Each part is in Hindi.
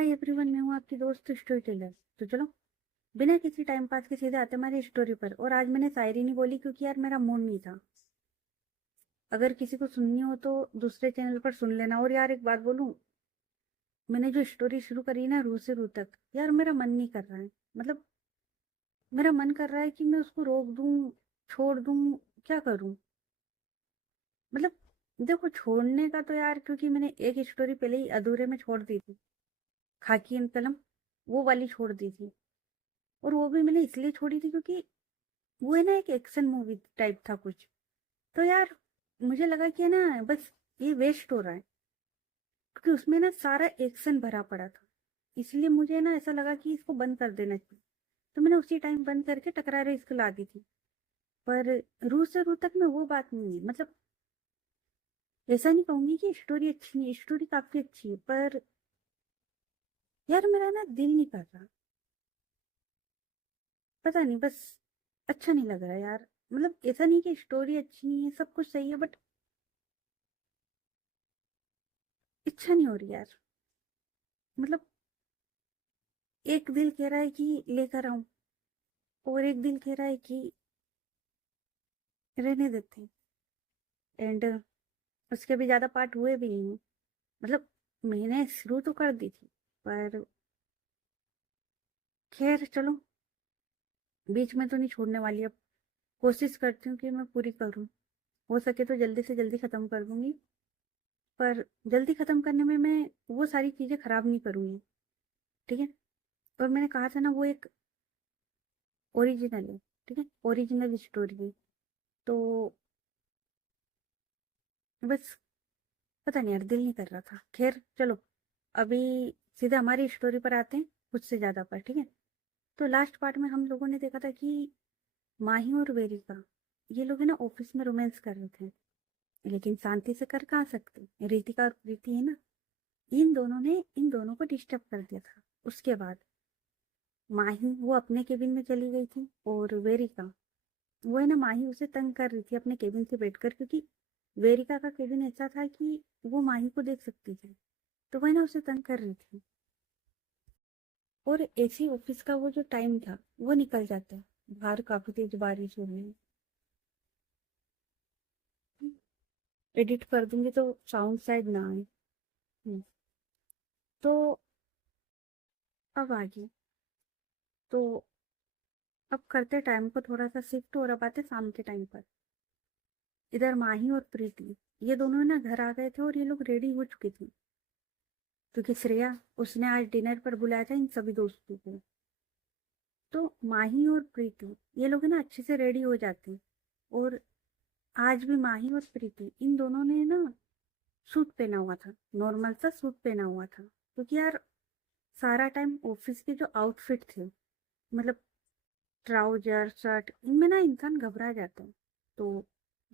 हाय एवरीवन, मैं हूँ आपकी दोस्त स्टोरी टेलर। तो चलो बिना किसी टाइम पास के सीधे आते हमारी स्टोरी पर। और आज मैंने शायरी नहीं बोली क्योंकि यार मेरा मूड नहीं था। अगर किसी को सुननी हो तो दूसरे चैनल पर सुन लेना। और यार एक बात बोलूं, मैंने जो स्टोरी शुरू करी ना रू से रू तक, यार मेरा मन नहीं कर रहा है। मतलब मेरा मन कर रहा है कि मैं उसको रोक दूं, छोड़ दूं, क्या करूं। मतलब देखो, छोड़ने का तो यार, क्योंकि मैंने एक स्टोरी पहले ही अधूरे में छोड़ दी थी, खाकी एंड कलम, वो वाली छोड़ दी थी। और वो भी मैंने इसलिए छोड़ी थी क्योंकि वो है ना एक एक्शन मूवी टाइप था कुछ। तो यार मुझे लगा कि है ना बस ये वेस्ट हो रहा है, क्योंकि उसमें ना सारा एक्शन भरा पड़ा था। इसलिए मुझे ना ऐसा लगा कि इसको बंद कर देना चाहिए। तो मैंने उसी टाइम बंद करके टकरारे इसको ला दी थी। पर रू से रू तक में वो बात नहीं है। मतलब ऐसा नहीं कहूंगी कि स्टोरी अच्छी नहीं है, स्टोरी काफी अच्छी है, पर यार मेरा ना दिल नहीं कर रहा। पता नहीं, बस अच्छा नहीं लग रहा यार। मतलब ऐसा नहीं कि स्टोरी अच्छी नहीं है, सब कुछ सही है, बट इच्छा नहीं हो रही यार। मतलब एक दिल कह रहा है कि लेकर आऊं, और एक दिल कह रहा है कि रहने देते हैं। एंड उसके भी ज्यादा पार्ट हुए भी नहीं। मतलब मैंने शुरू तो कर दी थी, पर खैर चलो, बीच में तो नहीं छोड़ने वाली। अब कोशिश करती हूँ कि मैं पूरी करूँ। हो सके तो जल्दी से जल्दी खत्म कर दूंगी, पर जल्दी खत्म करने में मैं वो सारी चीजें खराब नहीं करूंगी, ठीक है। और मैंने कहा था ना, वो एक ओरिजिनल है, ठीक है, ओरिजिनल स्टोरी है। तो बस पता नहीं यार, दिल नहीं कर रहा था। खैर चलो, अभी सीधे हमारी स्टोरी पर आते हैं, कुछ से ज्यादा पर, ठीक है। तो लास्ट पार्ट में हम लोगों ने देखा था कि माही और वेरिका, ये लोग है ना ऑफिस में रोमांस कर रहे थे। लेकिन शांति से कर कहाँ सकते, रितिका और प्रीति है ना, इन दोनों ने इन दोनों को डिस्टर्ब कर दिया था। उसके बाद माही वो अपने केबिन में चली गई थी, और वेरिका, वो है ना, माही उसे तंग कर रही थी अपने केबिन से बैठकर, क्योंकि वेरिका का केबिन ऐसा था कि वो माही को देख सकती थी। तो वह ना उसे तंग कर रही थी। और ऐसे ऑफिस का वो जो टाइम था वो निकल जाता है, बाहर काफी तेज बारिश हो रही है। एडिट कर दूंगी तो साउंड शायद ना आए। हम्म, तो अब आगे, तो अब करते टाइम को थोड़ा सा शिफ्ट, और अब आते शाम के टाइम पर। इधर माही और प्रीति, ये दोनों ना घर आ गए थे, और ये लोग रेडी हो चुके थे, क्योंकि श्रेया, उसने आज डिनर पर बुलाया था इन सभी दोस्तों को। तो माही और प्रीति, ये लोग है ना अच्छे से रेडी हो जाते हैं। और आज भी माही और प्रीति, इन दोनों ने ना सूट पहना हुआ था, नॉर्मल सा सूट पहना हुआ था, क्योंकि यार सारा टाइम ऑफिस के जो आउटफिट थे, मतलब ट्राउजर शर्ट, इनमें ना इंसान घबरा जाता है। तो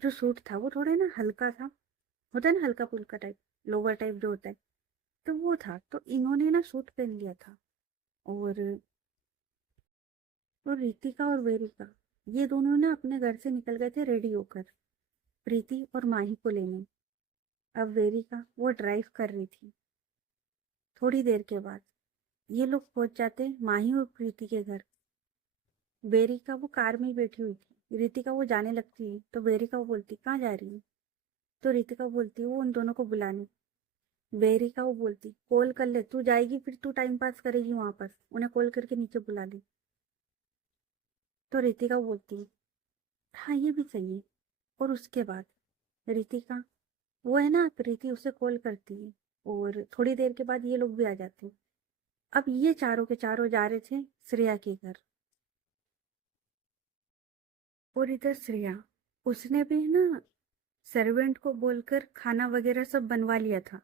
जो सूट था वो थोड़ा ना हल्का था, होता है ना हल्का फुल्का टाइप, लोअर टाइप जो होता है, तो वो था। तो इन्होंने ना सूट पहन लिया था। और रितिका और वेरिका, ये दोनों ना अपने घर से निकल गए थे रेडी होकर, प्रीति और माही को लेने। अब वेरिका वो ड्राइव कर रही थी। थोड़ी देर के बाद ये लोग पहुंच जाते माही और प्रीति के घर। वेरिका वो कार में ही बैठी हुई थी। रितिका वो जाने लगती है, तो वेरिका वो बोलती कहाँ जा रही है। तो रितिका बोलती है वो उन दोनों को बुलाने। वेरिका वो बोलती कॉल कर ले, तू जाएगी फिर तू टाइम पास करेगी वहां पर, उन्हें कॉल करके नीचे बुला ले। तो रितिका बोलती है हाँ ये भी सही है। और उसके बाद रितिका, वो है ना, प्रीति उसे कॉल करती है, और थोड़ी देर के बाद ये लोग भी आ जाते हैं। अब ये चारों के चारों जा रहे थे श्रेया के घर। और इधर श्रेया, उसने भी ना सर्वेंट को बोलकर खाना वगैरह सब बनवा लिया था,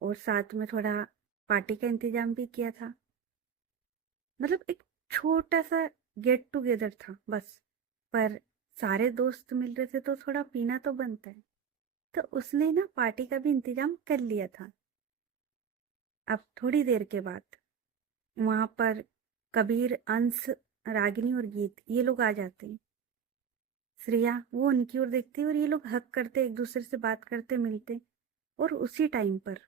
और साथ में थोड़ा पार्टी का इंतजाम भी किया था। मतलब एक छोटा सा गेट टुगेदर था बस। पर सारे दोस्त मिल रहे थे तो थोड़ा पीना तो बनता है। तो उसने ना पार्टी का भी इंतजाम कर लिया था। अब थोड़ी देर के बाद वहां पर कबीर, अंश, रागिनी और गीत, ये लोग आ जाते हैं। श्रेया वो उनकी ओर देखती है, और ये लोग हक करते, एक दूसरे से बात करते, मिलते। और उसी टाइम पर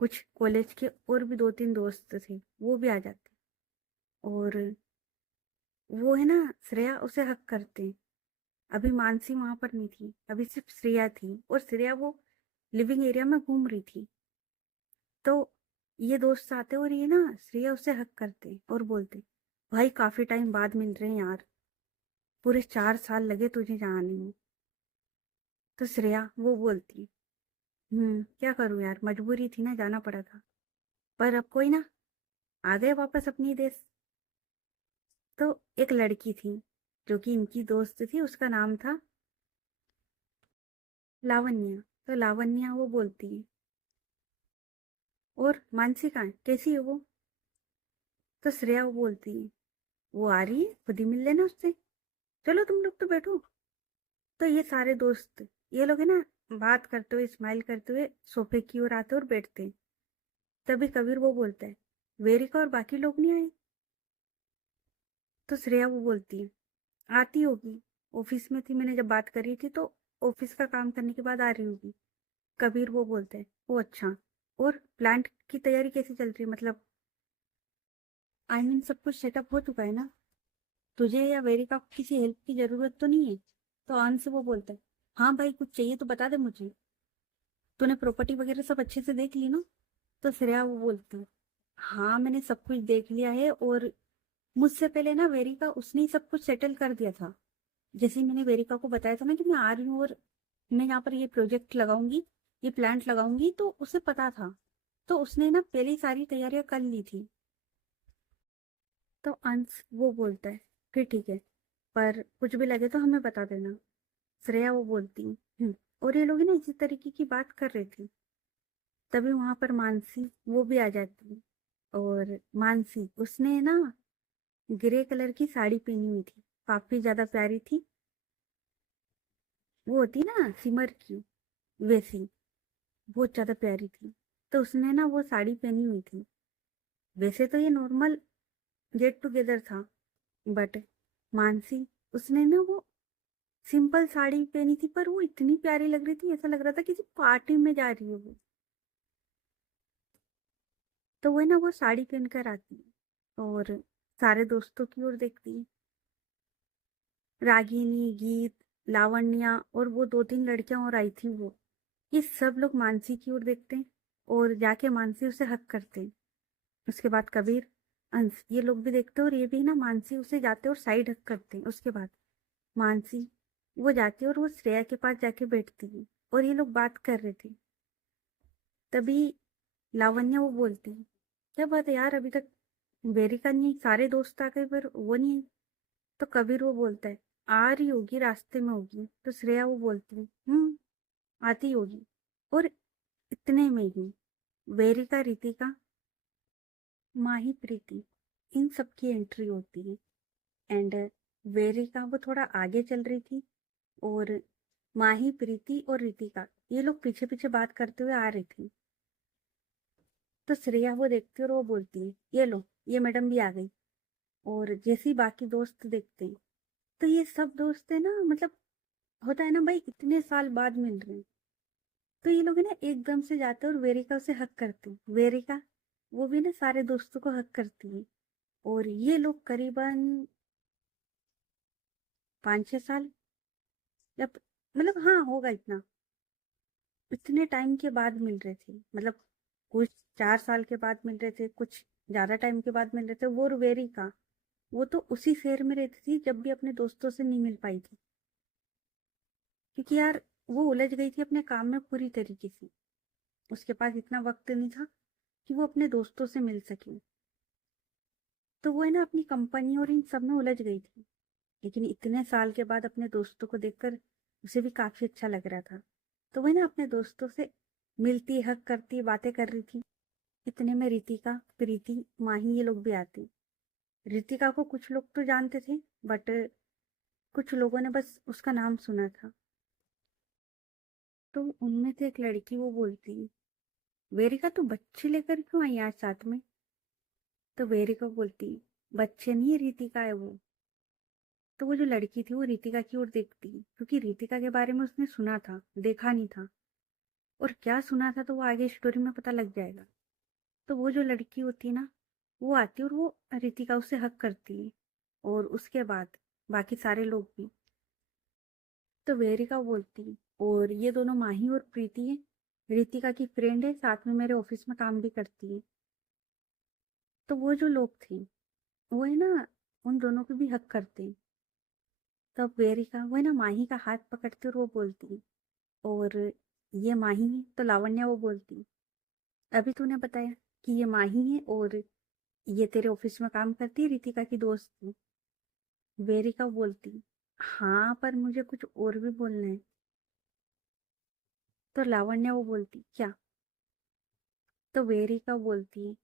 कुछ कॉलेज के और भी 2-3 दोस्त थे, वो भी आ जाते। और वो है ना, श्रेया उसे हक करते। अभी मानसी वहां पर नहीं थी, अभी सिर्फ श्रेया थी, और श्रेया वो लिविंग एरिया में घूम रही थी। तो ये दोस्त आते और ये ना श्रेया उसे हक करते और बोलते, भाई काफी टाइम बाद मिल रहे हैं यार, पूरे 4 साल लगे तुझे यहाँ आने में। तो श्रेया वो बोलती, क्या करूं यार, मजबूरी थी ना, जाना पड़ा था, पर अब कोई ना, आ गए वापस अपनी देश। तो एक लड़की थी जो कि इनकी दोस्त थी, उसका नाम था लावण्या। तो लावण्या वो बोलती है, और मानसिका कैसी है वो? तो श्रेया वो बोलती है, वो आ रही है, खुद ही मिल लेना उससे, चलो तुम लोग तो बैठो। तो ये सारे दोस्त, ये लोग है ना, बात करते हुए स्माइल करते हुए सोफे की ओर आते और बैठते हैं। तभी कबीर वो बोलता है, वेरिका और बाकी लोग नहीं आए? तो श्रेया वो बोलती है, आती होगी, ऑफिस में थी, मैंने जब बात करी थी तो ऑफिस का काम करने के बाद आ रही होगी। कबीर वो बोलता है, ओ अच्छा, और प्लांट की तैयारी कैसी चल रही है, मतलब सब कुछ सेटअप हो चुका है ना? तुझे या वेरिका को किसी हेल्प की जरूरत तो नहीं है? तो अंश वो बोलता है, हाँ भाई, कुछ चाहिए तो बता दे मुझे, तूने प्रॉपर्टी वगैरह सब अच्छे से देख ली ना? तो श्रेया वो बोलती है, हाँ मैंने सब कुछ देख लिया है, और मुझसे पहले ना वेरिका उसने ही सब कुछ सेटल कर दिया था। जैसे ही मैंने वेरिका को बताया था ना कि मैं आ रही हूँ और मैं यहाँ पर ये प्रोजेक्ट लगाऊंगी, ये प्लांट लगाऊंगी, तो उसे पता था। तो उसने ना पहले ही सारी तैयारियां कर ली थी। तो अंश वो बोलता है, फिर ठीक है, पर कुछ भी लगे तो हमें बता देना। श्रेया वो बोलती है, और ये लोग ना इसी तरीके की बात कर रहे थे। तभी वहां पर मानसी वो भी आ जाती है। और मानसी उसने ना ग्रे कलर की साड़ी पहनी हुई थी, काफी ज्यादा प्यारी थी। वो होती ना सिमर की, वैसी, बहुत ज्यादा प्यारी थी। तो उसने ना वो साड़ी पहनी हुई थी। वैसे तो ये नॉर्मल गेट टुगेदर था, बट मानसी उसने ना वो सिंपल साड़ी पहनी थी, पर वो इतनी प्यारी लग रही थी, ऐसा लग रहा था किसी पार्टी में जा रही है वो। तो वो ना वो साड़ी पहनकर आती है और सारे दोस्तों की ओर देखती है। रागिनी, गीत, लावण्या और वो 2-3 लड़कियां और आई थी वो, ये सब लोग मानसी की ओर देखते हैं और जाके मानसी उसे हक करते हैं। उसके बाद कबीर, अंश, ये लोग भी देखते हैं और ये भी ना मानसी उसे जाते और साइड हक करते हैं। उसके बाद मानसी वो जाती है और वो श्रेया के पास जाके बैठती है, और ये लोग बात कर रहे थे। तभी लावण्या वो बोलती है, क्या बात है यार, अभी तक वेरिका नहीं, सारे दोस्त आ गए पर वो नहीं है। तो कबीर वो बोलता है, आ रही होगी, रास्ते में होगी। तो श्रेया वो बोलती है, आती होगी। और इतने में ही वेरिका, रितिका, माही, प्रीति, इन सब की एंट्री होती है। एंड वेरिका वो थोड़ा आगे चल रही थी, और माही, प्रीति और रितिका ये लोग पीछे पीछे बात करते हुए आ रही थी। तो श्रेया वो देखती है और वो बोलती है, ये लो, ये मैडम भी आ गई। और जैसे ही बाकी दोस्त देखते हैं, तो ये सब दोस्त है ना, मतलब होता है ना भाई, इतने साल बाद मिल रहे हैं। तो ये लोग है ना एकदम से जाते हैं और वेरिका उसे हक करते हैं। वेरिका वो भी ना सारे दोस्तों को हक करती है। और ये लोग करीबन 5-6 साल, या मतलब हाँ होगा इतना, इतने टाइम के बाद मिल रहे थे। मतलब कुछ 4 साल के बाद मिल रहे थे, कुछ ज्यादा टाइम के बाद मिल रहे थे। वो और वेरिका वो तो उसी शहर में रहती थी जब भी अपने दोस्तों से नहीं मिल पाई थी, क्योंकि यार वो उलझ गई थी अपने काम में पूरी तरीके से। उसके पास इतना वक्त नहीं था कि वो अपने दोस्तों से मिल सके। तो वो है ना अपनी कंपनी और इन सब में उलझ गई थी। लेकिन इतने साल के बाद अपने दोस्तों को देखकर उसे भी काफी अच्छा लग रहा था। तो वह ना अपने दोस्तों से मिलती, हक करती, बातें कर रही थी। इतने में रितिका, प्रीति, माही ये लोग भी आते। रितिका को कुछ लोग तो जानते थे, बट कुछ लोगों ने बस उसका नाम सुना था। तो उनमें से एक लड़की वो बोलती, वेरिका तू बच्चे लेकर क्यों आई आज साथ में? तो वेरिका बोलती, बच्चे नहीं, रितिका है वो। तो वो जो लड़की थी वो रितिका की ओर देखती, क्योंकि रितिका के बारे में उसने सुना था, देखा नहीं था। और क्या सुना था तो वो आगे स्टोरी में पता लग जाएगा। तो वो जो लड़की होती है ना, वो आती है और वो रितिका उससे हक करती है, और उसके बाद बाकी सारे लोग भी। तो वेरिका बोलती, और ये दोनों माही और प्रीति है, रितिका की फ्रेंड है, साथ में मेरे ऑफिस में काम भी करती है। तो वो जो लोग थे, वो है ना, उन दोनों को भी हक करते हैं। तब वेरिका वो है ना माही का हाथ पकड़ती और वो बोलती, और ये माही है। तो लावण्या वो बोलती, अभी तूने बताया कि ये माही है और ये तेरे ऑफिस में काम करती है, रितिका की दोस्त थी। वेरिका बोलती, हाँ पर मुझे कुछ और भी बोलना है। तो लावण्या वो बोलती, क्या? तो वेरिका बोलती,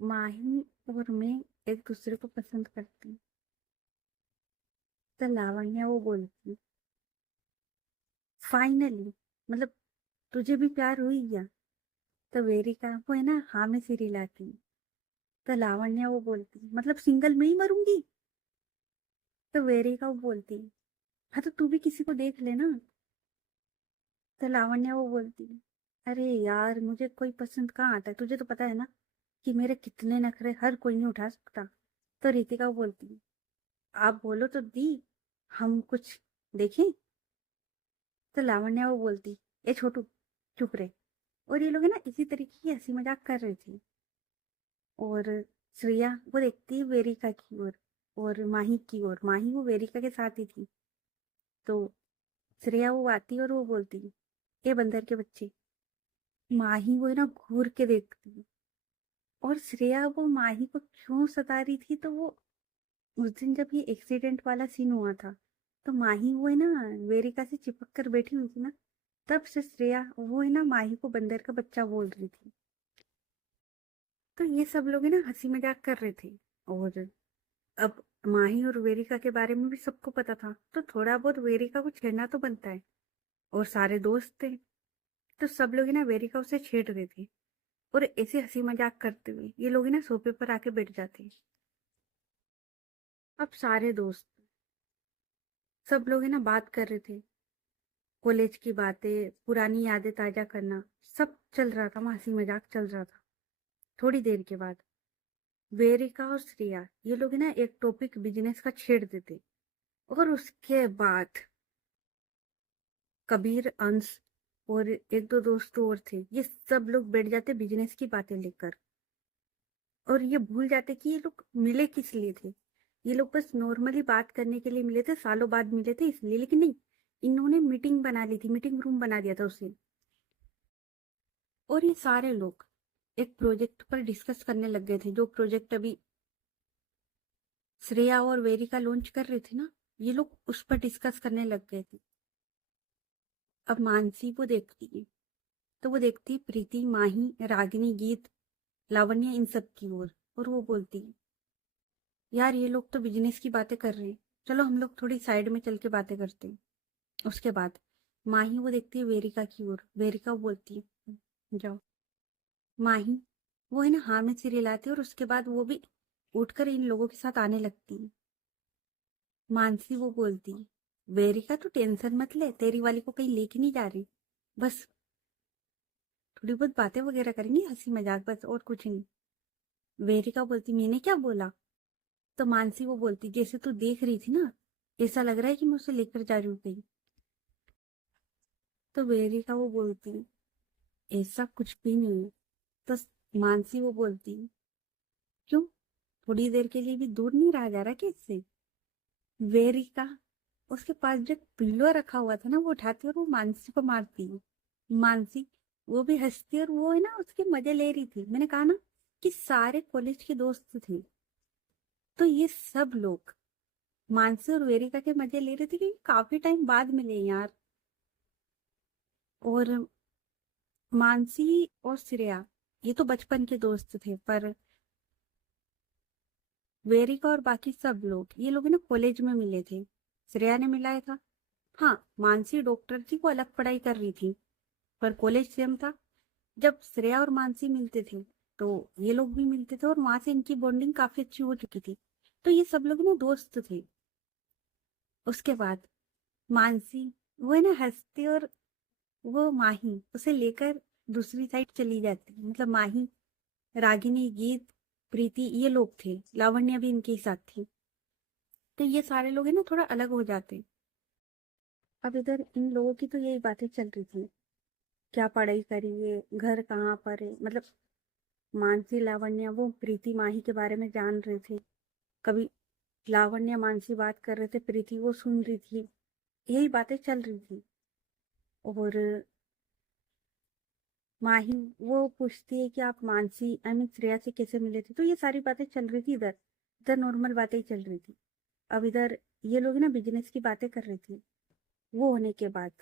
माही और मैं एक दूसरे को पसंद करती हूँ। तो लावण्या वो बोलती, फाइनली, मतलब तुझे भी प्यार हुई क्या? तो वेरिका वो है ना हाँ में सिर हिलाती। तो लावण्या वो बोलती, मतलब सिंगल में ही मरूंगी? तो वेरिका वो बोलती, हाँ तो तू भी किसी को देख लेना। तो लावण्या वो बोलती, अरे यार मुझे कोई पसंद कहाँ आता है, तुझे तो पता है ना कि मेरे कितने नखरे हर कोई नहीं उठा सकता। तो रितिका वो बोलती, आप बोलो तो दी, हम कुछ देखें। तो लावण्या वो बोलती, ए छोटू चुप रहे। और ये लोग है ना इसी तरीके की हंसी मजाक कर रहे थे। और श्रेया वो देखती है वेरिका की ओर और माही की ओर, माही वो वेरिका के साथ ही थी। तो श्रेया वो आती और वो बोलती, ए बंदर के बच्चे। माही वो है ना घूर के देखती, और श्रेया वो माही को क्यों सता रही थी, तो वो उस दिन जब ये एक्सीडेंट वाला सीन हुआ था, तो माही वो है ना वेरिका से चिपक कर बैठी हुई थी ना, तब से श्रेया वो है ना माही को बंदर का बच्चा बोल रही थी। तो ये सब लोग है ना हंसी मजाक कर रहे थे। और अब माही और वेरिका के बारे में भी सबको पता था, तो थोड़ा बहुत वेरिका को छेड़ना तो बनता है। और सारे दोस्त थे, तो सब लोग है ना वेरिका उसे छेड़ रहे थे। और ऐसे हंसी मजाक करते हुए ये लोग है ना सोफे पर आके बैठ जाते। अब सारे दोस्त, सब लोग है ना बात कर रहे थे, कॉलेज की बातें, पुरानी यादें ताजा करना, सब चल रहा था, वहाँ हंसी मजाक चल रहा था। थोड़ी देर के बाद वेरिका और श्रेया ये लोग है ना एक टॉपिक बिजनेस का छेड़ देते। और उसके बाद कबीर, अंश और एक दो दोस्त और थे, ये सब लोग बैठ जाते बिजनेस की बातें लेकर। और ये भूल जाते कि ये लोग मिले किस लिए थे। ये लोग बस नॉर्मली बात करने के लिए मिले थे, सालों बाद मिले थे इसलिए, लेकिन नहीं, इन्होंने मीटिंग बना ली थी, मीटिंग रूम बना दिया था उसे। और ये सारे लोग एक प्रोजेक्ट पर डिस्कस करने लग गए थे, जो प्रोजेक्ट अभी श्रेया और वेरिका लॉन्च कर रहे थे ना, ये लोग उस पर डिस्कस करने लग गए थे। अब मानसी वो देखती है, तो वो देखती है प्रीति, माही, रागिनी, गीत, लावण्य इन सब की ओर। और वो बोलती है, यार ये लोग तो बिजनेस की बातें कर रहे हैं, चलो हम लोग थोड़ी साइड में चल के बातें करते हैं। उसके बाद माही वो देखती है वेरिका की ओर, वेरिका वो बोलती है, जाओ। माही वो है ना हाँ में सिर हिलाती है, और उसके बाद वो भी उठकर इन लोगों के साथ आने लगती है। मानसी वो बोलती, वेरिका तू टेंशन मत ले, तेरी वाली को कहीं लेके नहीं जा रही, बस थोड़ी बहुत बातें वगैरह करेंगे, हंसी मजाक, बस और कुछ नहीं। वेरिका बोलती, मैंने क्या बोला? तो मानसी वो बोलती, जैसे तू देख रही थी ना, ऐसा लग रहा है कि मैं उसे लेकर जा रही हूँ कहीं। तो वेरिका वो बोलती, ऐसा कुछ भी नहीं है। तो मानसी वो बोलती, क्यों, थोड़ी देर के लिए भी दूर नहीं रहा जा रहा क्या इससे? वेरिका उसके पास जो पिल्लो रखा हुआ था ना, वो उठाती और वो मानसी को मारती है। मानसी वो भी हंसती, और वो है ना उसके मजे ले रही थी। मैंने कहा ना कि सारे कॉलेज के दोस्त थे, तो ये सब लोग मानसी और वेरिका के मजे ले रहे थे, क्योंकि काफी टाइम बाद मिले यार। और मानसी और श्रेया ये तो बचपन के दोस्त थे, पर वेरिका और बाकी सब लोग ये लोग है ना कॉलेज में मिले थे, श्रेया ने मिलाया था। हाँ, मानसी डॉक्टर थी, वो अलग पढ़ाई कर रही थी, पर कॉलेज सेम था। जब श्रेया और मानसी मिलते थे, तो ये लोग भी मिलते थे, और वहां से इनकी बॉन्डिंग काफी अच्छी हो चुकी थी। तो ये सब लोग ना दोस्त थे। उसके बाद मानसी वो है ना हंसती और वो माही उसे लेकर दूसरी साइड चली जाती, मतलब माही, रागिनी, गीत, प्रीति, ये लोग थे, लावण्या भी इनके ही साथ थी। तो ये सारे लोग है ना थोड़ा अलग हो जाते। अब इधर इन लोगों की तो यही बातें चल रही थी, क्या पढ़ाई करी है, घर कहाँ पर है, मतलब मानसी, लावण्या वो प्रीति माही के बारे में जान रहे थे। कभी लावण्या मानसी बात कर रहे थे, प्रीति वो सुन रही थी, यही बातें चल रही थी। और माही वो पूछती है कि आप मानसी आई मीन श्रेया से कैसे मिले थे, तो ये सारी बातें चल रही थी इधर। इधर नॉर्मल बातें ही चल रही थी। अब इधर ये लोग ना बिजनेस की बातें कर रही थी। वो होने के बाद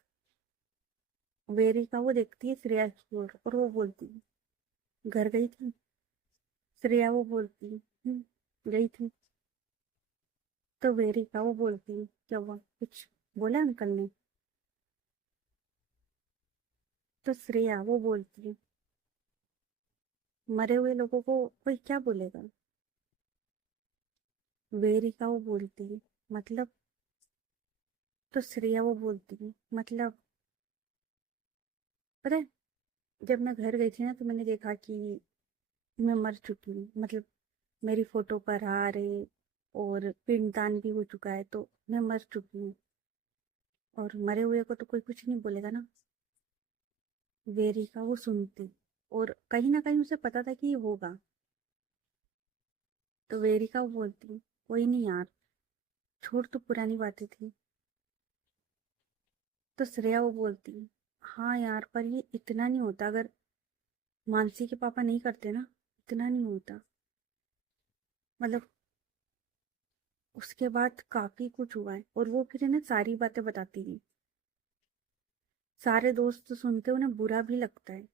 वेरिका वो देखती है श्रेया की ओर और वो बोलती है, घर गई थी? श्रेया वो बोलती है, गई थी। तो वेरिका वो बोलती है, क्या हुआ, कुछ बोला अंकल ने? तो श्रेया वो बोलती है, मरे हुए लोगों को कोई क्या बोलेगा? वेरिका वो बोलती है, मतलब? तो श्रेया वो बोलती है, मतलब पता है, जब मैं घर गई थी ना तो मैंने देखा कि मैं मर चुकी हूँ, मतलब मेरी फोटो पर हार है और पिंडदान भी हो चुका है, तो मैं मर चुकी हूँ। और मरे हुए को तो कोई कुछ नहीं बोलेगा ना। वेरिका वो सुनती और कहीं ना कहीं उसे पता था कि ये होगा। तो वेरिका वो बोलती, कोई नहीं यार, छोड़, तो पुरानी बातें थी। तो श्रेया वो बोलती, हाँ यार, पर ये इतना नहीं होता, अगर मानसी के पापा नहीं करते ना, इतना नहीं होता। मतलब उसके बाद काफी कुछ हुआ है, और वो फिर ना सारी बातें बताती थी। सारे दोस्त सुनते उन्हें बुरा भी लगता है।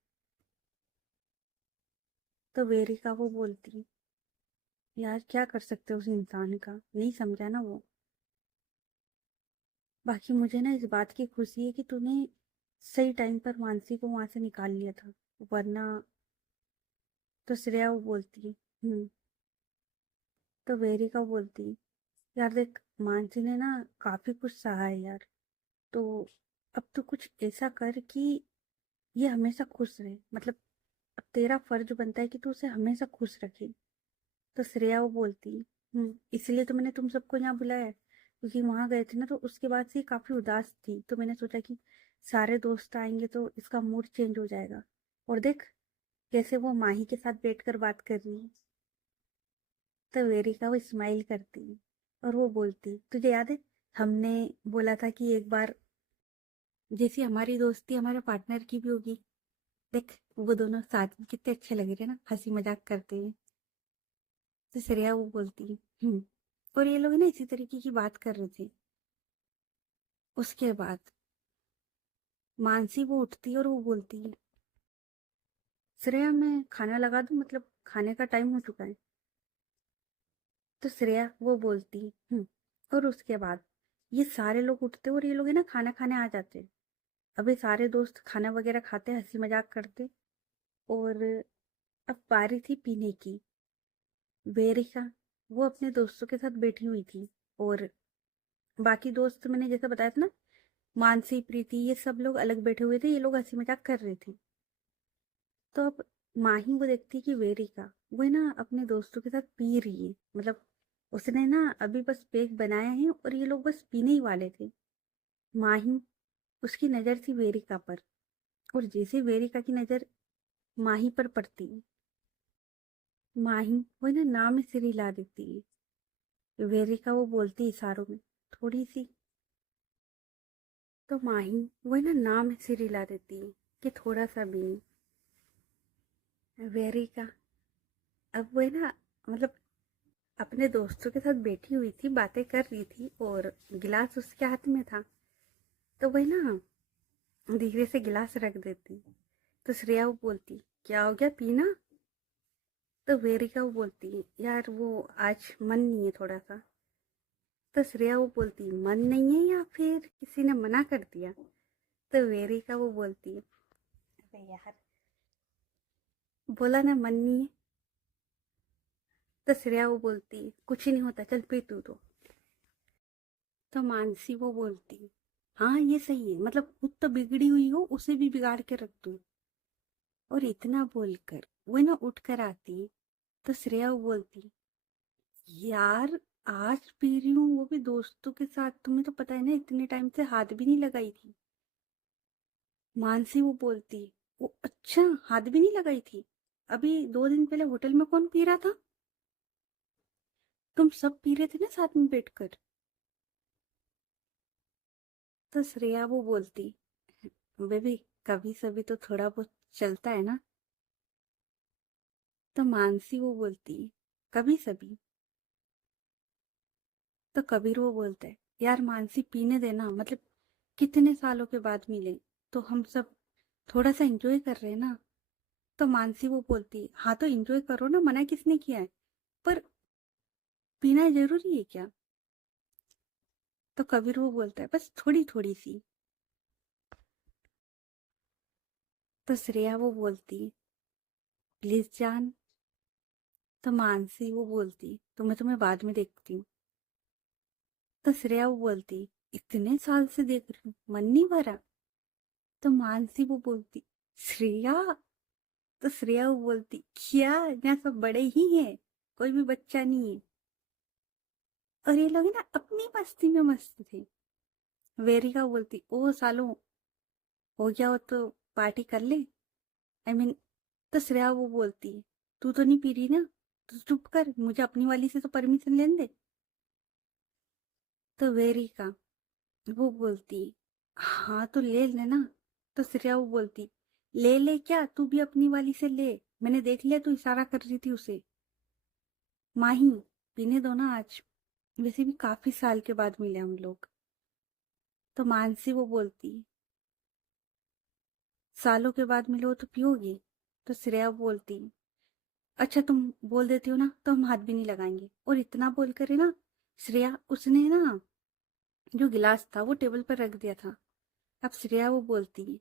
तो वेरिका वो बोलती, यार क्या कर सकते हो उस इंसान का, नहीं समझा ना वो। बाकी मुझे ना इस बात की खुशी है कि तूने सही टाइम पर मानसी को वहां से निकाल लिया था, वरना। तो श्रेया वो बोलती है, तो वेरिका बोलती है, यार देख, मानसी ने ना काफी कुछ सहा है यार, तो अब तू कुछ ऐसा कर कि ये हमेशा खुश रहे, मतलब अब तेरा फर्ज बनता है कि तू उसे हमेशा खुश रखे। तो श्रेया वो बोलती, इसलिए तो मैंने तुम सबको यहाँ बुलाया है, क्योंकि वहां गए थे ना तो उसके बाद से ये काफी उदास थी, तो मैंने सोचा कि सारे दोस्त आएंगे तो इसका मूड चेंज हो जाएगा। और देख कैसे वो माही के साथ बैठकर बात कर रही है। तो वेरिका वो स्माइल करती है और वो बोलती, तुझे याद है हमने बोला था कि एक बार जैसी हमारी दोस्ती हमारे पार्टनर की भी होगी। देख वो दोनों साथ में कितने अच्छे लग रहे हैं ना, हंसी मजाक करते हुए। तो श्रेया वो बोलती है, और ये लोग ना इसी तरीके की बात कर रहे थे। उसके बाद मानसी वो उठती है और वो बोलती है, श्रेया मैं खाना लगा दूं, मतलब खाने का टाइम हो चुका है। तो श्रेया वो बोलती है, और उसके बाद ये सारे लोग उठते और ये लोग है ना खाना खाने आ जाते। अबे सारे दोस्त खाना वगैरह खाते, हंसी मजाक करते। और अब बारी थी पीने की। वेरिका वो अपने दोस्तों के साथ बैठी हुई थी, और बाकी दोस्त मैंने जैसा बताया था ना, मानसी, प्रीति, ये सब लोग अलग बैठे हुए थे, ये लोग हंसी मजाक कर रहे थे। तो अब माही वो देखती कि वेरिका वो है ना अपने दोस्तों के साथ पी रही है, मतलब उसने ना अभी बस पेक बनाया है और ये लोग बस पीने ही वाले थे। माही उसकी नजर थी वेरिका पर, और जैसे वेरिका की नजर माही पर पड़ती है, माही वो ना नाम में सिर हिला देती है। वेरिका वो बोलती है इशारों में, थोड़ी सी। तो माही वो ना नाम में सिर हिला देती है कि थोड़ा सा भी नहीं। वेरिका अब वो है ना, मतलब अपने दोस्तों के साथ बैठी हुई थी, बातें कर रही थी, और गिलास उसके हाथ में था। तो वही ना धीरे से गिलास रख देती। तो श्रेया वो बोलती, क्या हो गया, पीना? तो वेरिका वो बोलती, यार वो आज मन नहीं है थोड़ा सा। तो श्रेया वो बोलती, मन नहीं है या फिर किसी ने मना कर दिया? तो वेरिका वो बोलती है, अरे यार, बोला ना मन नहीं है। तो श्रेया वो बोलती, कुछ ही नहीं होता, चल पी तू तो। तो मानसी वो बोलती, हाँ ये सही है, मतलब खुद तो बिगड़ी हुई हो उसे भी बिगाड़ के रख दूं। और इतना बोलकर वो ना उठ कर आती, तो श्रेया वो बोलती, यार आज पी रही हूँ वो भी दोस्तों के साथ, तुम्हें तो पता है ना इतने टाइम से हाथ भी नहीं लगाई थी। मानसी वो बोलती, वो अच्छा हाथ भी नहीं लगाई थी, अभी 2 दिन पहले होटल में कौन पी रहा था? तुम सब पी रहे थे ना साथ में बैठकर। तो श्रेया वो बोलती, बेबी कभी सभी तो थोड़ा बहुत चलता है ना। तो मानसी वो बोलती, कभी सभी? तो कबीर वो बोलता है, यार मानसी पीने देना, मतलब कितने सालों के बाद मिले, तो हम सब थोड़ा सा एंजॉय कर रहे हैं ना। तो मानसी वो बोलती, हाँ तो एंजॉय करो ना, मना किसने किया है, पर पीना जरूरी है क्या? तो कबीर वो बोलता है, बस थोड़ी थोड़ी सी। तो श्रेया वो बोलती, प्लीज जान। तो मानसी वो बोलती, तो मैं तुम्हें बाद में देखती हूँ। तो श्रेया वो बोलती, इतने साल से देख रही हूँ मन नहीं भरा। तो मानसी वो बोलती, श्रेया। तो श्रेया वो बोलती, क्या यहाँ सब बड़े ही हैं, कोई भी बच्चा नहीं है। और ये लोग ना अपनी मस्ती में मस्त थे। वेरिका बोलती, ओ सालों हो गया हो तो पार्टी कर ले। आई मीन, तो श्रेया वो बोलती, तू तो नहीं पी रही ना, तो चुप कर, मुझे अपनी वाली से तो परमिशन लेने दे। तो वेरिका वो बोलती, हाँ तो ले लेना। तो श्रेया वो बोलती, ले ले क्या, तू भी अपनी वाली से ले, मैंने देख लिया तू इशारा कर रही थी उसे। माही पीने दो ना आज, वैसे भी काफी साल के बाद मिले हम लोग। तो मानसी वो बोलती, सालों के बाद मिले हो तो पियोगी? तो श्रेया बोलती, अच्छा तुम बोल देती हो ना तो हम हाथ भी नहीं लगाएंगे। और इतना बोल कर है ना, श्रेया उसने ना जो गिलास था वो टेबल पर रख दिया था। अब श्रेया वो बोलती है,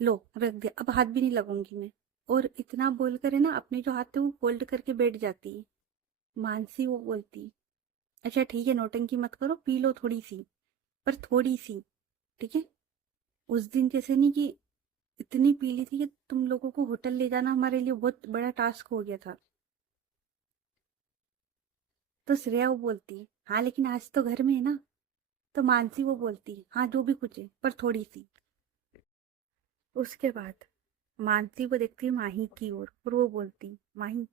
लो रख दिया, अब हाथ भी नहीं लगाऊंगी मैं। और इतना बोलकर है ना अपने जो हाथ थे वो फोल्ड करके बैठ जाती है। मानसी वो बोलती, अच्छा ठीक है नौटंकी मत करो, पी लो थोड़ी सी, पर थोड़ी सी, ठीक है। उस दिन जैसे नहीं कि इतनी पी ली थी कि तुम लोगों को होटल ले जाना हमारे लिए बहुत बड़ा टास्क हो गया था। तो श्रेया वो बोलती, हाँ लेकिन आज तो घर में है ना। तो मानसी वो बोलती, हाँ जो भी कुछ है पर थोड़ी सी। उसके बाद मानसी वो देखती है माही की ओर और वो बोलती, माही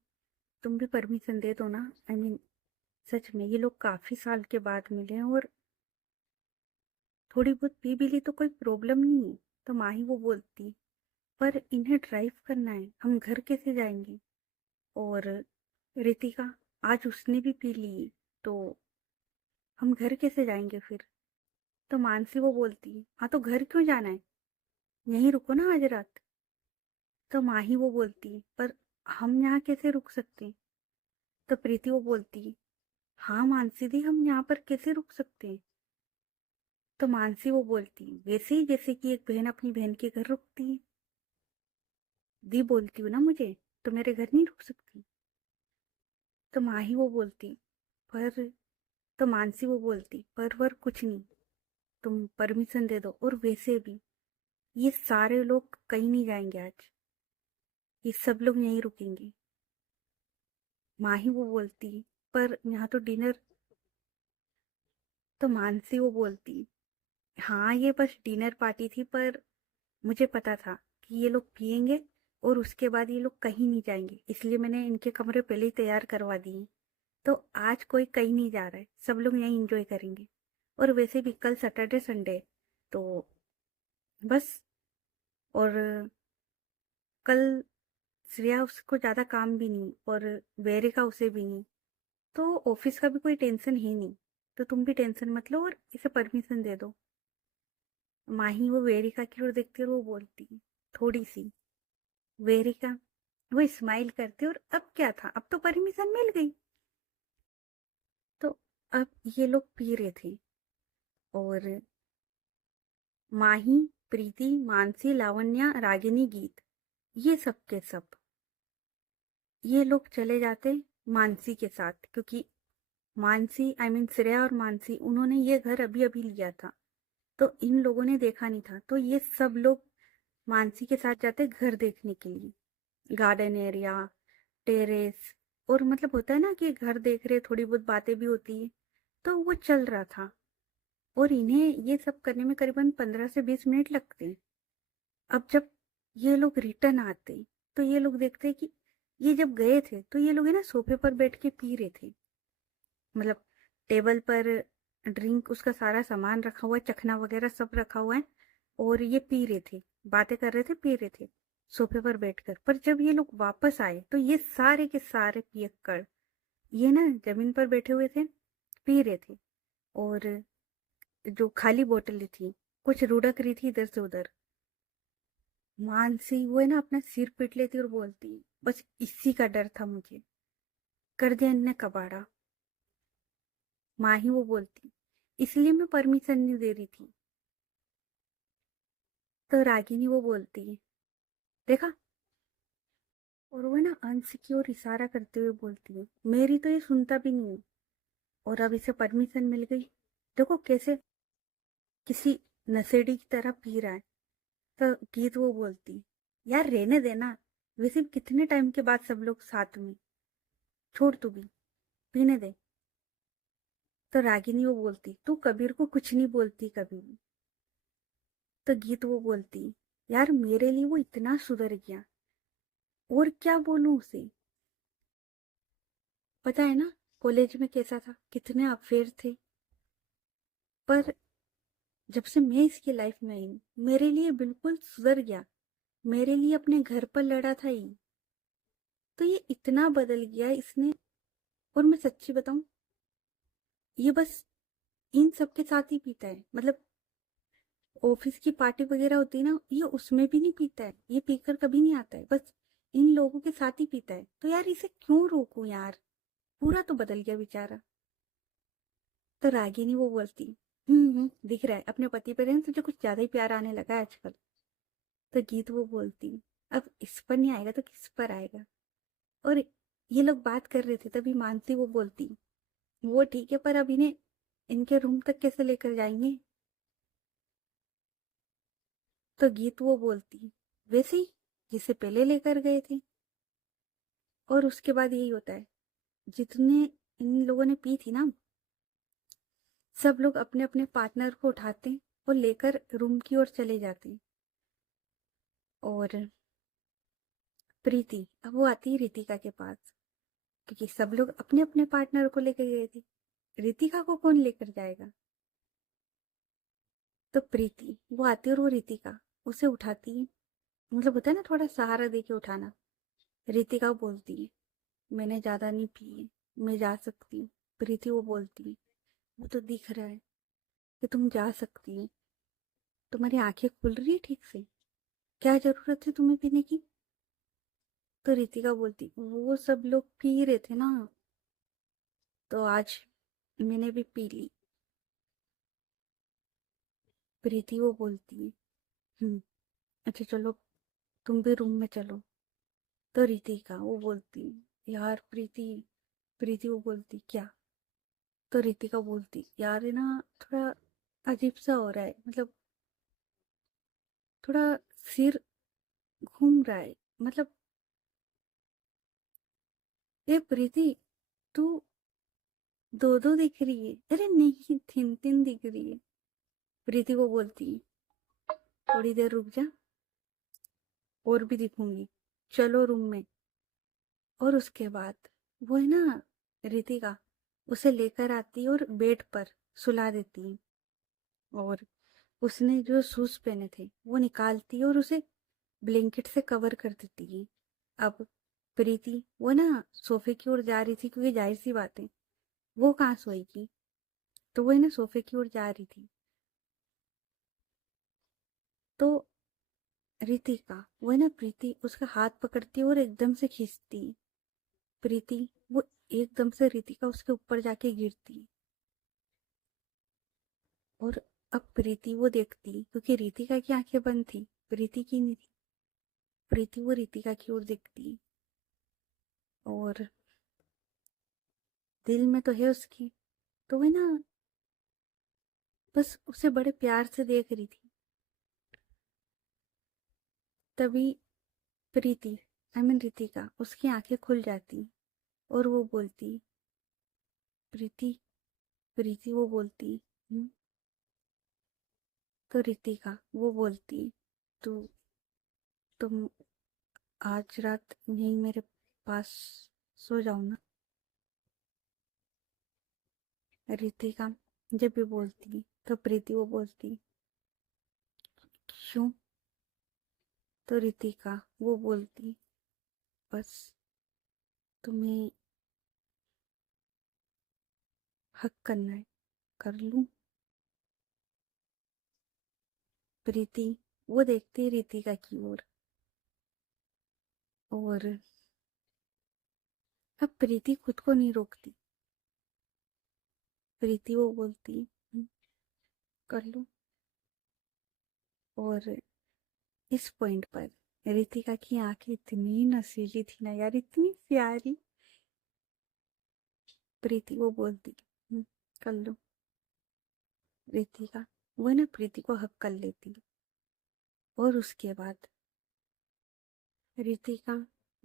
तुम भी परमिशन दे दो ना। आई मीन सच में ये लोग काफी साल के बाद मिले हैं और थोड़ी बहुत पी भी ली तो कोई प्रॉब्लम नहीं है। तो माही वो बोलती, पर इन्हें ड्राइव करना है, हम घर कैसे जाएंगे? और रितिका आज उसने भी पी ली, तो हम घर कैसे जाएंगे फिर? तो मानसी वो बोलती, हाँ तो घर क्यों जाना है, यहीं रुको ना आज रात। तो माही वो बोलती, पर हम यहाँ कैसे रुक सकते हैं? तो प्रीति वो बोलती, हाँ मानसी दी हम यहाँ पर कैसे रुक सकते हैं? तो मानसी वो बोलती, वैसे ही जैसे कि एक बहन अपनी बहन के घर रुकती है। दी बोलती हूँ ना मुझे, तो मेरे घर नहीं रुक सकती। तो माही वो बोलती, पर तो मानसी वो बोलती, पर कुछ नहीं, तुम परमिशन दे दो। और वैसे भी ये सारे लोग कहीं नहीं जाएंगे आज, ये सब लोग यहीं रुकेंगे। माही वो बोलती, पर यहाँ तो डिनर। तो मानसी वो बोलती, हाँ ये बस डिनर पार्टी थी, पर मुझे पता था कि ये लोग पियेंगे और उसके बाद ये लोग कहीं नहीं जाएंगे, इसलिए मैंने इनके कमरे पहले ही तैयार करवा दिए। तो आज कोई कहीं नहीं जा रहा है, सब लोग यहीं एंजॉय करेंगे। और वैसे भी कल सैटरडे संडे, तो बस। और कल श्रेया उसको ज़्यादा काम भी नहीं और वेरिका उसे भी नहीं, तो ऑफिस का भी कोई टेंशन है नहीं, तो तुम भी टेंशन मत लो और इसे परमिशन दे दो। माही वो वेरिका की ओर देखती है और वो बोलती है, थोड़ी सी। वेरिका वो स्माइल करती है, और अब क्या था, अब तो परमिशन मिल गई। तो अब ये लोग पी रहे थे और माही, प्रीति, मानसी, लावण्या, रागिनी, गीत, ये सब के सब ये लोग चले जाते मानसी के साथ, क्योंकि मानसी आई मीन श्रेया और मानसी उन्होंने ये घर अभी अभी लिया था। तो इन लोगों ने देखा नहीं था, तो ये सब लोग मानसी के साथ जाते घर देखने के लिए, गार्डन एरिया, टेरेस, और मतलब होता है ना कि घर देख रहे, थोड़ी बहुत बातें भी होती है, तो वो चल रहा था। और इन्हें ये सब करने में करीबन 15 से 20 मिनट लगते हैं। अब जब ये लोग रिटर्न आते, तो ये लोग देखते हैं कि ये जब गए थे तो ये लोग है ना सोफे पर बैठ के पी रहे थे, मतलब टेबल पर ड्रिंक, उसका सारा सामान रखा हुआ है, चखना वगैरह सब रखा हुआ है, और ये पी रहे थे, बातें कर रहे थे, पी रहे थे सोफे पर बैठकर। पर जब ये लोग वापस आए तो ये सारे के सारे पियक्कड़ ये ना जमीन पर बैठे हुए थे, पी रहे थे, और जो खाली बोतल थी कुछ रुड़क रही थी इधर से उधर। मानसी वो है ना अपना सिर पीट लेती और बोलती, बस इसी का डर था मुझे, कर दिया इनने कबाड़ा। माही वो बोलती, इसलिए मैं परमिशन नहीं दे रही थी। तो रागिनी वो बोलती है, देखा, और वो ना अंश की ओर इशारा करते हुए बोलती है, मेरी तो ये सुनता भी नहीं है, और अब इसे परमिशन मिल गई, देखो कैसे किसी नशेड़ी की तरह पी रहा है। तो गीत वो बोलती, यार रहने देना, वैसे भी कितने टाइम के बाद सब लोग साथ में, छोड़ तू भी, पीने दे। तो रागिनी वो बोलती, तू कबीर को कुछ नहीं बोलती कभी भी। तो गीत वो बोलती, यार मेरे लिए वो इतना सुधर गया, और क्या बोलूं उसे, पता है ना कॉलेज में कैसा था, कितने अफेयर थे, पर जब से मैं इसकी लाइफ में आई हूं, मेरे लिए बिल्कुल सुधर गया, मेरे लिए अपने घर पर लड़ा था ये, तो ये इतना बदल गया इसने। और मैं सच्ची बताऊं, ये बस इन सब के साथ ही पीता है, मतलब ऑफिस की पार्टी वगैरह होती है ना, ये उसमें भी नहीं पीता है, ये पीकर कभी नहीं आता है, बस इन लोगों के साथ ही पीता है। तो यार इसे क्यों रोकूं यार, पूरा तो बदल गया बेचारा। तो रागिनी वो बोलती, दिख रहा है अपने पति पर है ना तुझे कुछ ज्यादा ही प्यार आने लगा है आजकल। तो गीत वो बोलती, अब इस पर नहीं आएगा तो किस पर आएगा। और ये लोग बात कर रहे थे तभी मानसी वो बोलती, वो ठीक है, पर अब इन्हें इनके रूम तक कैसे लेकर जाएंगे। तो गीत वो बोलती, वैसे ही जिसे पहले लेकर गए थे। और उसके बाद यही होता है, जितने इन लोगों ने पी थी ना, सब लोग अपने अपने पार्टनर को उठाते और लेकर रूम की ओर चले जाते। और प्रीति अब वो आती है रितिका के पास, क्योंकि सब लोग अपने अपने पार्टनर को लेकर गए थे, रितिका को कौन लेकर जाएगा। तो प्रीति वो आती है और वो रितिका उसे उठाती है, मतलब होता है ना थोड़ा सहारा दे के उठाना। रितिका बोलती है, मैंने ज्यादा नहीं पी है, मैं जा सकती हूँ। प्रीति वो बोलती है, वो तो दिख रहा है कि तुम जा सकती है, तुम्हारी आंखें खुल रही है ठीक से, क्या जरूरत है तुम्हें पीने की। तो रितिका बोलती, वो सब लोग पी रहे थे ना, तो आज मैंने भी पी ली। प्रीति वो बोलती है, अच्छा चलो, तुम भी रूम में चलो। तो रितिका वो बोलती, यार प्रीति, प्रीति वो बोलती क्या। तो रितिका बोलती, यार है ना थोड़ा अजीब सा हो रहा है, मतलब थोड़ा सिर घूम रहा है, मतलब ये प्रीति, तू दो दो दिख रही है, अरे नहीं तीन तीन दिख रही है। प्रीति वो बोलती, थोड़ी देर रुक जा, और भी दिखूंगी, चलो रूम में। और उसके बाद वो है ना रितिका उसे लेकर आती है और बेड पर सुला देती है, और उसने जो शूज पहने थे वो निकालती है और उसे ब्लैंकेट से कवर कर देती है। अब प्रीति वो ना सोफे की ओर जा रही थी, क्योंकि जाहिर सी बात है वो कहाँ सोएगी, तो वो है ना सोफे की ओर जा रही थी। तो रितिका वो है ना प्रीति उसका हाथ पकड़ती है और एकदम से खींचती है। प्रीति वो एकदम से रितिका उसके ऊपर जाके गिरती, और अब प्रीति वो देखती, क्योंकि रितिका की आंखें बंद थी, प्रीति की नहीं थी। प्रीति वो रितिका की ओर देखती, और दिल में तो है उसकी, तो वह ना बस उसे बड़े प्यार से देख रही थी। तभी प्रीति, आई मीन रितिका, उसकी आंखें खुल जाती और वो बोलती, प्रीति, प्रीति वो बोलती, "हम्म?" तो रितिका वो बोलती, तू तुम आज रात यहीं मेरे पास सो जाओ ना। रितिका जब भी बोलती तो प्रीति वो बोलती, क्यों? तो रितिका वो बोलती, बस तुम्हें हक करना है, कर लूं? प्रीति वो देखती रितिका की ओर और अब प्रीति खुद को नहीं रोकती। प्रीति वो बोलती, कर लूं?" और इस पॉइंट पर रितिका की आंखें इतनी नशीली थी ना यार, इतनी प्यारी। प्रीति वो बोलती, कर लो। रितिका वो ना प्रीति को हक कर लेती और उसके बाद रितिका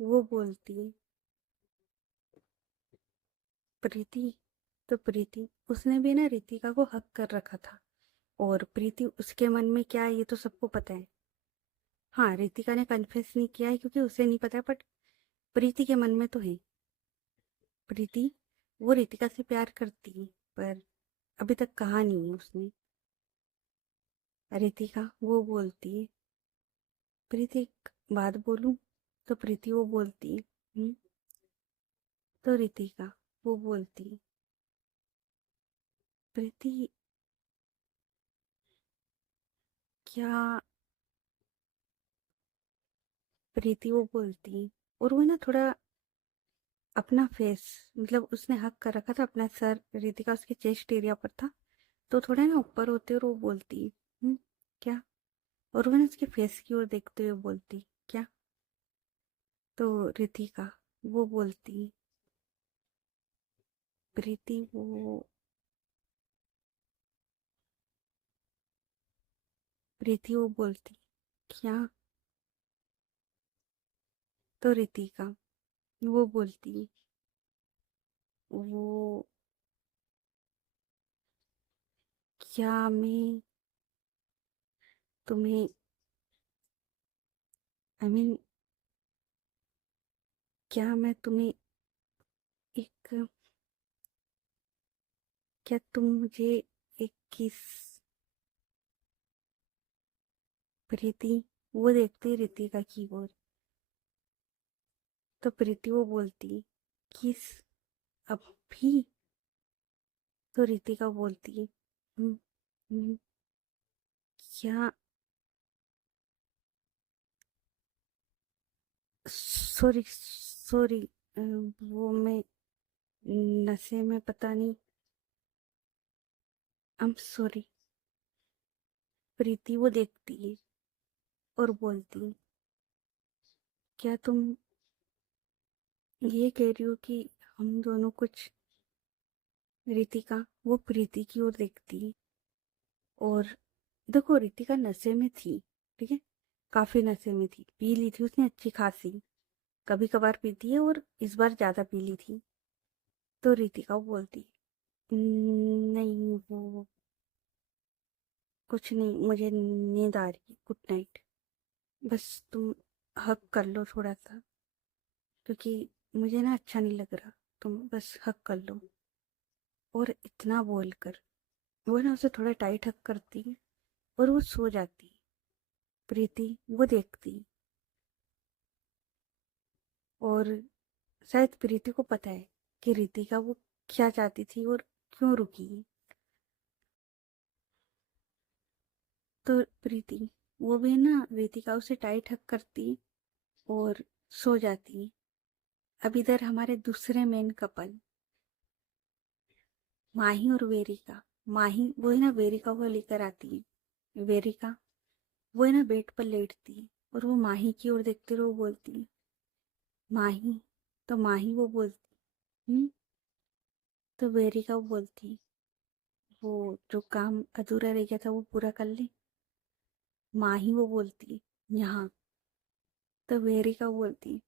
वो बोलती, प्रीति, तो प्रीति उसने भी ना रितिका को हक कर रखा था और प्रीति उसके मन में क्या है ये तो सबको पता है। हाँ, रितिका ने कन्फेस नहीं किया है क्योंकि उसे नहीं पता, बट प्रीति के मन में तो है। प्रीति वो रितिका से प्यार करती है पर अभी तक कहा नहीं है उसने। रितिका वो बोलती है, प्रीति एक बात बोलूं? तो प्रीति वो बोलती, "हम्म?" तो रितिका वो बोलती, प्रीति क्या? प्रीति वो बोलती और वो ना थोड़ा अपना फेस, मतलब उसने हक कर रखा था अपना सर, रितिका उसके चेस्ट एरिया पर था तो थोड़ा ना ऊपर होते और वो बोलती, क्या? और वो ना उसके फेस की ओर देखते हुए बोलती, क्या? तो रितिका वो बोलती, प्रीति वो, प्रीति वो बोलती, क्या? तो रितिका वो बोलती, वो, क्या मैं तुम्हें, आई मीन क्या मैं तुम्हें एक, क्या तुम मुझे एक किस? प्रीति वो देखती रितिका की ओर तो प्रीति वो बोलती, किस? अब भी? तो रितिका बोलती, "हम्म, हम्म, क्या? सॉरी, सॉरी, वो मैं नशे में, पता नहीं, आई एम सॉरी।" प्रीति वो देखती है और बोलती, क्या तुम ये कह रही हो कि हम दोनों कुछ? रितिका वो प्रीति की ओर देखती है और देखो रितिका नशे में थी, ठीक है, काफी नशे में थी, पी ली थी उसने अच्छी खासी, कभी कभार पीती है और इस बार ज्यादा पी ली थी। तो रितिका वो बोलती, नहीं वो कुछ नहीं, मुझे नींद आ रही है, गुड नाइट, बस तुम हक कर लो थोड़ा सा, क्योंकि मुझे ना अच्छा नहीं लग रहा, तुम बस हक कर लो। और इतना बोलकर वो ना उसे थोड़ा टाइट हक करती है और वो सो जाती। प्रीति वो देखती और शायद प्रीति को पता है कि रितिका वो क्या चाहती थी और क्यों रुकी। तो प्रीति वो भी ना रितिका उसे टाइट हक करती और सो जाती। अब इधर हमारे दूसरे मेन कपल माही और वेरिका, माही वो है ना वेरिका को लेकर आती है। वेरिका वो है ना बेड पर लेटती है और वो माही की ओर देखते हुए वो बोलती, माही, तो माही वो बोलती, तो वेरिका वो बोलती, वो जो काम अधूरा रह गया था वो पूरा कर ले। माँ ही वो बोलती यहाँ, तो वेरिका बोलती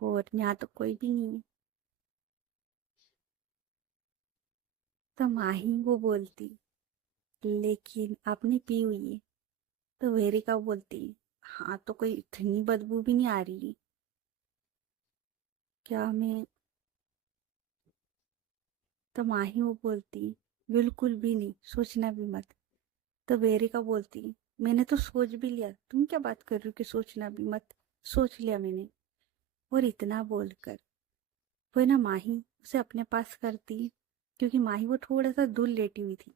और यहाँ तो कोई भी नहीं है। तो माँ ही वो बोलती लेकिन आपने पी हुई है। तो वेरिका बोलती हाँ, तो कोई इतनी बदबू भी नहीं आ रही। क्या मैं तो माँ ही वो बोलती बिल्कुल भी नहीं, सोचना भी मत। तो वेरिका बोलती मैंने तो सोच भी लिया, तुम क्या बात कर रही हो कि सोचना भी मत, सोच लिया मैंने। और इतना बोलकर वो ना माही उसे अपने पास करती, क्योंकि माही वो थोड़ा सा दूर लेटी हुई थी।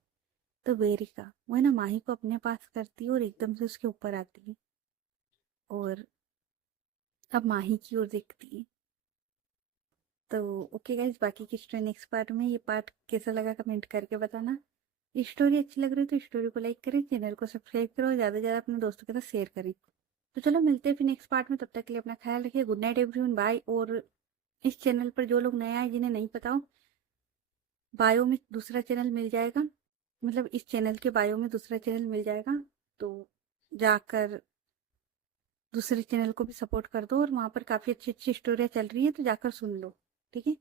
तो वेरिका वो ना माही को अपने पास करती और एकदम से उसके ऊपर आती और अब माही की ओर देखती। तो ओके गाइस, बाकी की स्टोरी नेक्स्ट पार्ट में। ये पार्ट कैसा लगा कमेंट करके बताना। स्टोरी अच्छी लग रही है तो स्टोरी को लाइक करें, चैनल को सब्सक्राइब करो, ज़्यादा से ज़्यादा अपने दोस्तों के साथ शेयर करें। तो चलो मिलते हैं फिर नेक्स्ट पार्ट में, तब तक के लिए अपना ख्याल रखिए। Good night everyone, bye. और इस चैनल पर जो लोग नए आए जिन्हें नहीं पता हो, बायो में दूसरा चैनल मिल जाएगा, मतलब इस चैनल के बायो में दूसरा चैनल मिल जाएगा। तो जाकर दूसरे चैनल को भी सपोर्ट कर दो, और वहाँ पर काफ़ी अच्छी अच्छी स्टोरियाँ चल रही है, तो जाकर सुन लो। ठीक है।